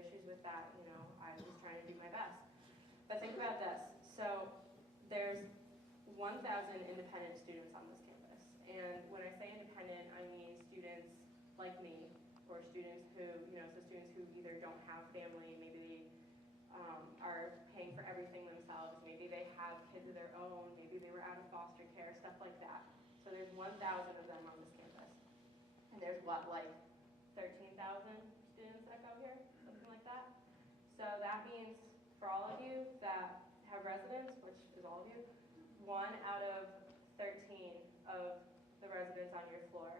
issues with that, I was trying to do my best. But think about this. So there's 1,000 independent students on this campus. And when I say independent, I mean students like me, or students who, so students who either don't have family, maybe they are paying for everything themselves, maybe they have kids of their own, maybe they were out of foster care, stuff like that. So there's 1,000 of them on this campus. And there's what, like 13,000 students that go here, something like that. So that means for all of you that have residents, which is all of you, 1 out of 13 of the residents on your floor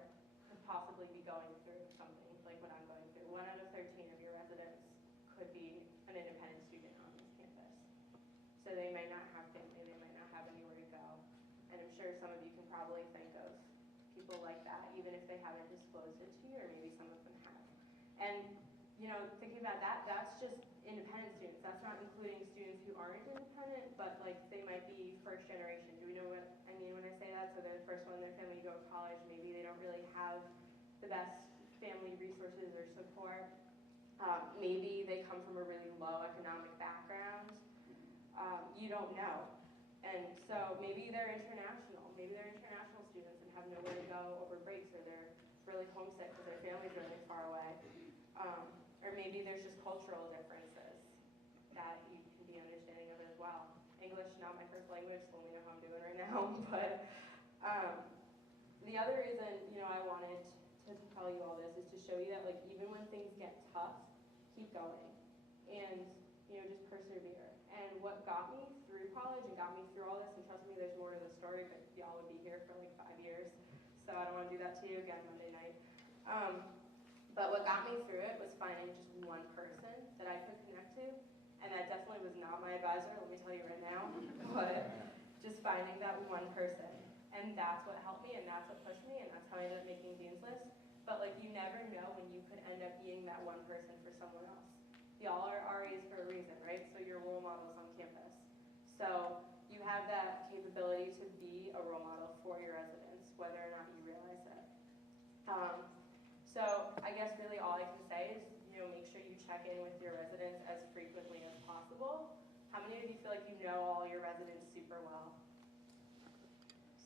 could possibly be going through something like what I'm going through. 1 out of 13 of your residents could be an independent student on this campus. So they might not have family, they might not have anywhere to go. And I'm sure some of you can probably think of people like that, even if they haven't disclosed it to you, or maybe some of them have. And thinking about that, that's just independent students. That's not including students who aren't independent, but like they might be first generation. Do we know what I mean when I say that? So they're the first one in their family to go to college. Maybe they don't really have the best family resources or support. Maybe they come from a really low economic background. You don't know. And so maybe they're international. Maybe they're international students and have nowhere to go over breaks, or they're really homesick because their family's really far away. Or maybe there's just cultural differences that you can be understanding of as well. English, not my first language, so only know how I'm doing right now. But the other reason, I wanted to tell you all this is to show you that, like, even when things get tough, keep going. And just persevere. And what got me through college and got me through all this, and trust me, there's more to the story, but y'all would be here for like 5 years, so I don't want to do that to you again Monday night. But what got me through it was finding just one person that I could connect to, and that definitely was not my advisor, let me tell you right now, but just finding that one person. And that's what helped me, and that's what pushed me, and that's how I ended up making Dean's List. But like, you never know when you could end up being that one person for someone else. Y'all are RAs for a reason, right? So you're role models on campus. So you have that capability to be a role model for your residents, whether or not you realize it. So I guess really all I can say is, make sure you check in with your residents as frequently as possible. How many of you feel like you know all your residents super well?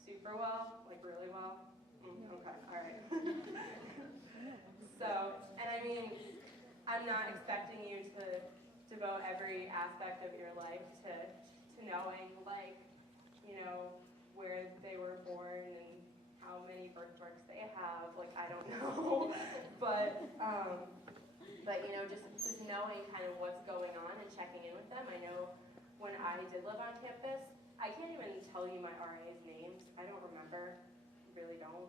Super well? Like really well? Okay, all right. So, and I mean, I'm not expecting you to devote every aspect of your life to knowing, like, where they were born and how many birthmarks they have. Like, I don't know. but just knowing kind of what's going on and checking in with them. I know when I did live on campus, I can't even tell you my RA's names. I don't remember. Really don't.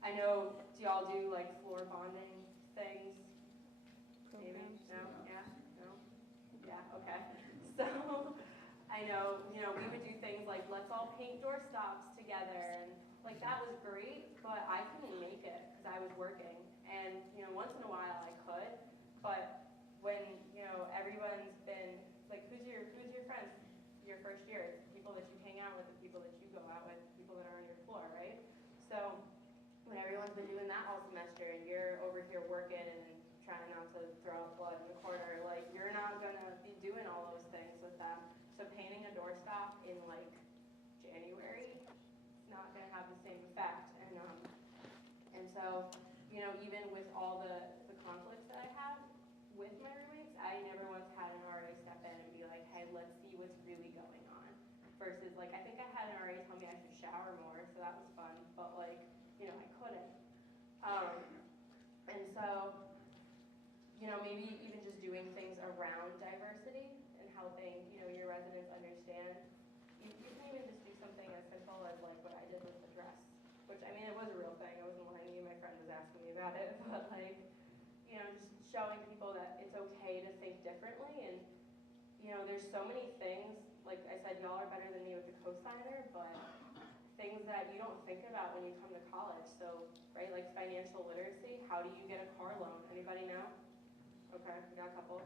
I know, do y'all do like floor bonding things? Maybe? No? Yeah? No? Yeah, okay. So I know, we would do things like, let's all paint doorstops together, and like that was great, but I couldn't make it because I was working. And once in a while I could, but when everyone's been like, who's your friends your first year? The people that you hang out with, the people that you go out with, the people that are on your floor, right? So when everyone's been doing that all semester and you're over here working and trying not to throw up blood in the corner, like, you're not gonna be doing all those things with them. So painting a doorstop in like January, it's not gonna have the same effect. And so, even with all the conflicts that I have with my roommates, I never once had an RA step in and be like, hey, let's see what's really going on. Versus, like, I think I had an RA tell me I should shower more, so that was fun, but like, I couldn't. And so, maybe even just doing things around diversity and helping, your residents understand. You can even just do something as simple as like what I did with the dress, which, I mean, it was a real thing. I wasn't lying to you. My friend was asking me about it, but like, just showing people that it's okay to think differently. And, there's so many things, like I said, y'all are better than me with the cosigner, but things that you don't think about when you come to college. So, right, like financial literacy, how do you get a car loan? Anybody know? Okay, we got a couple.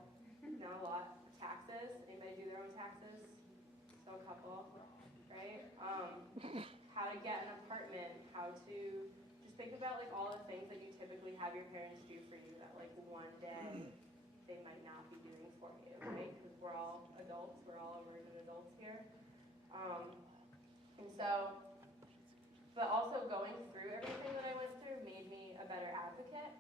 Not a lot. Taxes, anybody do their own taxes? So a couple, right? How to get an apartment, how to just think about like all the things that you typically have your parents do for you that like one day Um, and so, but also going through everything that I went through made me a better advocate,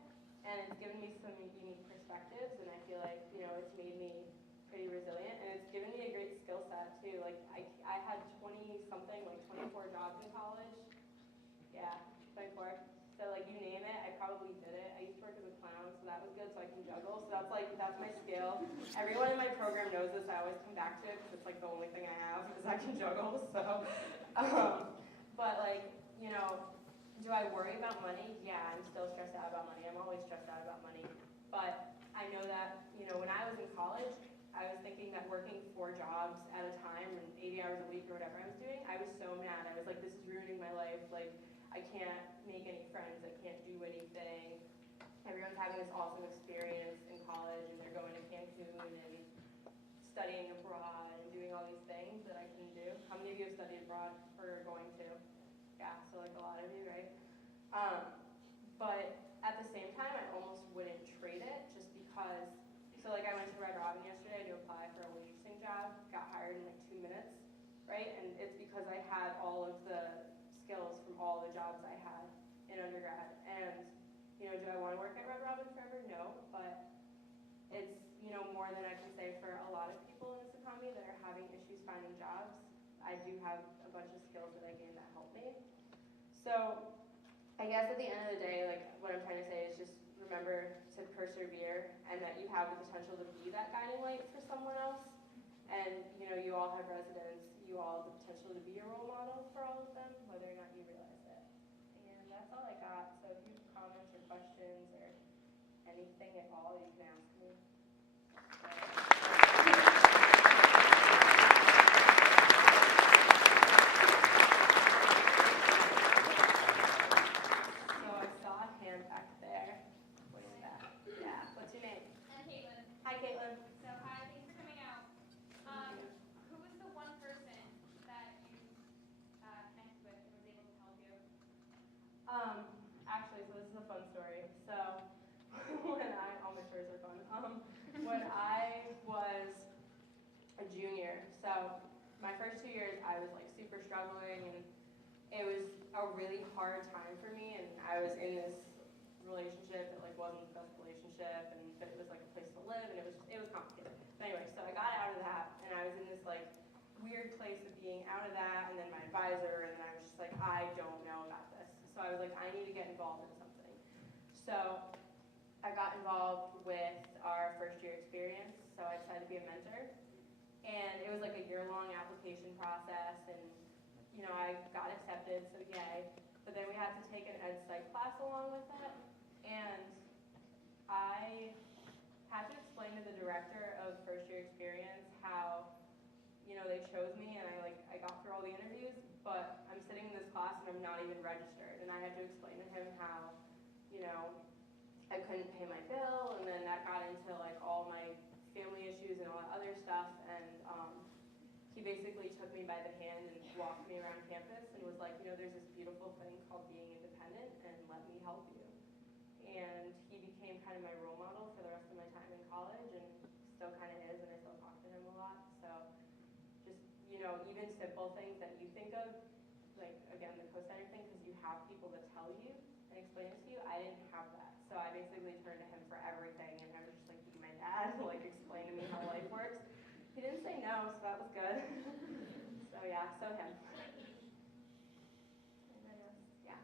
and it's given me some unique perspectives, and I feel like, it's made me pretty resilient, and it's given me a great skill set too. Like, I had 20 something, like 24 jobs in college. Yeah, 24. So like you name it, I probably did it. I used to work as a clown, so that was good, so I can juggle. So that's my skill. Everyone in my program knows this. I always come back to it because it's like the only thing I have is I can juggle. So, but like, do I worry about money? Yeah, I'm still stressed out about money. I'm always stressed out about money. But I know that, when I was in college, I was thinking that working 4 jobs at a time and 80 hours a week or whatever I was doing, I was so mad. I was like, this is ruining my life. Like, I can't make any friends. I can't do anything. Everyone's having this awesome experience in college, and they're going to Cancun and studying abroad and doing all these things that I couldn't do. How many of you have studied abroad or are going to? Yeah, so like a lot of you, right? But at the same time, I almost wouldn't trade it just because, so like I went to Red Robin yesterday to apply for a waitressing job, got hired in like 2 minutes, right? And it's because I had all of the skills from all the jobs I had in undergrad. And, do I want to work at Red Robin forever? No, but it's, more than I can say for a lot of people in this economy that are having issues finding jobs. I do have a bunch of skills that I gained that help me. So I guess at the end of the day, like what I'm trying to say is just remember to persevere, and that you have the potential to be that guiding light for someone else. And, you all have residents, you all have the potential to be a role model for all of them, whether or not you realize it. And that's all I got. So if you have comments or questions or anything at all, you can ask me. So I saw a hand back there. What is that? Yeah. What's your name? I'm Caitlin. Hi, Caitlin. So hi, thanks for coming out. Who was the one person that you connected with and was able to help you? Actually, so this is a fun story. So all my stories are fun. When I was a junior, so my first 2 years, I was like super struggling, and it was a really hard time for me, and I was in this relationship that like wasn't the best relationship, but it was like a place to live, and it was complicated. But anyway, so I got out of that, and I was in this like weird place of being out of that, and then my advisor, and then I was just like, I don't know about this. So I was like, I need to get involved in something. So I got involved with our first year experience, so I decided to be a mentor. And it was like a year-long application process, and I got accepted, so yay. But then we had to take an ed psych class along with it, and I had to explain to the director of first year experience how, they chose me, and I got through all the interviews, but I'm sitting in this class and I'm not even registered, and I had to explain to him how, I couldn't pay my bill, and then that got into like all my family issues and all that other stuff, and he basically took me by the hand and walked me around campus and was like, there's this beautiful thing called being independent, and let me help you. And he became kind of my role model for the rest of my time in college, and still kind of is, and I still talk to him a lot. So just, even simple things that you think of, like, again, the co-signer thing, because you have people that tell you and explain it to you. I didn't have that. So I basically turned to him for everything, and I was just like, be my dad, like, explain to me how life works. He didn't say no, so that was good. So yeah, so him. Yeah.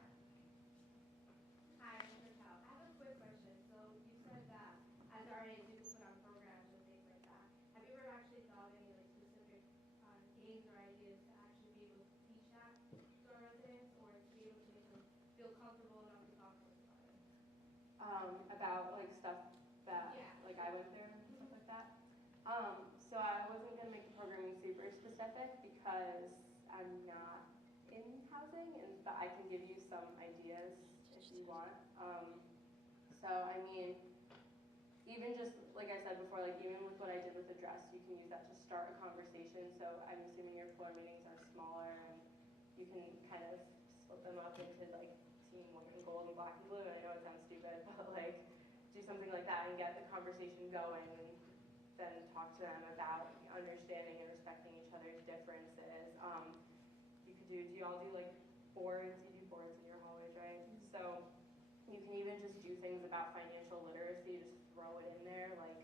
Hi, I'm Chantal. I have a quick question. So you said that as RAs you could put on programs and things like that. Have you ever actually thought of any like specific games or ideas to actually be able to teach that to our residents, or to be able to make them feel comfortable enough to talk to us about it? About like stuff that like I went through and stuff like that. So I wasn't gonna make the programming super specific because I'm not in housing, but I can give you some ideas if you want. So I mean, even just like I said before, like even with what I did with the dress, you can use that to start a conversation. So I'm assuming your floor meetings are smaller, and you can kind of split them up into like team white and gold and black and blue. And I know it sounds stupid, but like do something like that and get the conversation going. And then talk to them about understanding and respecting each other's differences. You could do y'all do like boards? You do boards in your hallways, right? So you can even just do things about financial literacy, just throw it in there, like,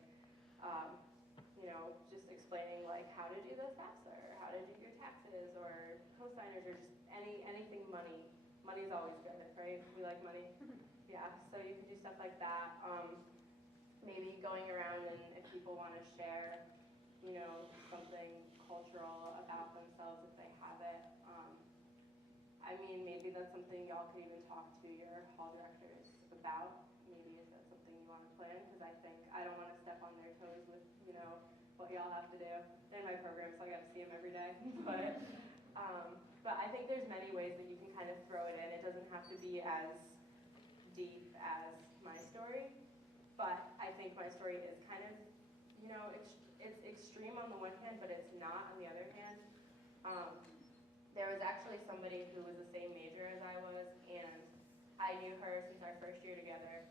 just explaining like how to do the FAFSA or how to do your taxes or cosigners or just anything money. Money's always good, right? We like money. Yeah, so you could do stuff like that. Maybe going around and if people want to share, something cultural about themselves if they have it. Maybe that's something y'all could even talk to your hall directors about. Maybe if that's something you want to plan, because I don't want to step on their toes with, what y'all have to do. They're in my program, so I got to see them every day. But I think there's many ways that you can kind of throw it in. It doesn't have to be as deep as my story, but I think my story is kind of, it's extreme on the one hand, but it's not on the other hand. There was actually somebody who was the same major as I was, and I knew her since our first year together.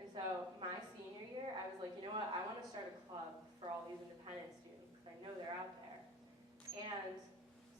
And so my senior year, I was like, you know what, I want to start a club for all these independent students, because I know they're out there. And